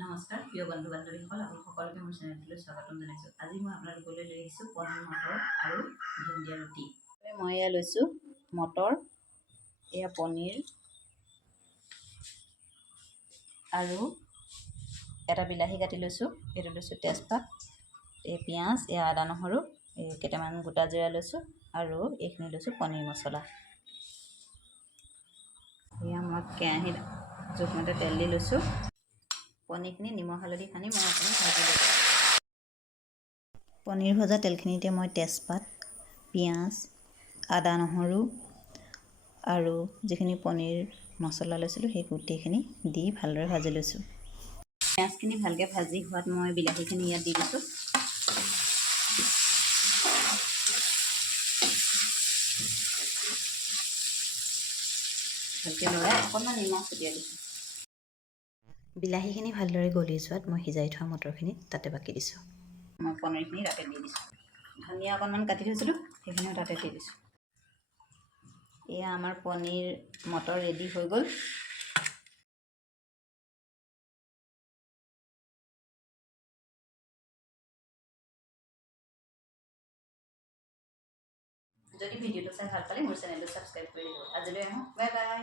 নমস্কাৰ প্ৰিয় বন্ধু বান্ধৱীসকল, আপোনালোক সকলোকে মোৰ চেনেলটোলৈ স্বাগতম জনাইছোঁ। আজি মই আপোনালোকলৈ লৈ আহিছোঁ পনীৰ মটৰ আৰু ভেন্দিয়া ৰুটি। মই এয়া লৈছোঁ মটৰ, এয়া পনীৰ আৰু এটা বিলাহী কাটি লৈছোঁ, এইটো লৈছোঁ তেজপাত, এই পিঁয়াজ, এয়া আদা নহৰু, এই কেইটামান গোটা জিৰা লৈছোঁ আৰু এইখিনি লৈছোঁ পনীৰ মছলা। এয়া মই কেৰাহীত জোখমতে তেল দি লৈছোঁ। পনীৰখিনি নিমখ হালধি সানি মই অকণমান ভাজি লৈছোঁ। পনীৰ ভজা তেলখিনিতে মই তেজপাত, পিঁয়াজ, আদা নহৰু আৰু যিখিনি পনীৰ মছলা লৈছিলোঁ সেই গোটেইখিনি দি ভালদৰে ভাজি লৈছোঁ। পিঁয়াজখিনি ভালকৈ ভাজি হোৱাত মই বিলাহীখিনি ইয়াত দি দিছোঁ। ভালকৈ লৰাই অকণমান নিমখ ছটিয়াই দিছোঁ। বিলাহীখিনি ভালদৰে গলি যোৱাত মই সিজাই থোৱা মটৰখিনি তাতে বাকি দিছোঁ। মই পনীৰখিনি তাতে দি দিছোঁ। ধনিয়া অকণমান কাটি থৈছিলোঁ, সেইখিনিও তাতে দি দিছোঁ। এয়া আমাৰ পনীৰ মটৰ ৰেডি হৈ গ'ল। যদি ভিডিঅ'টো চাই ভাল পালে মোৰ চেনেলটো ছাবস্ক্ৰাইব কৰি দিব। আজিলৈ আহোঁ, বাই বাই।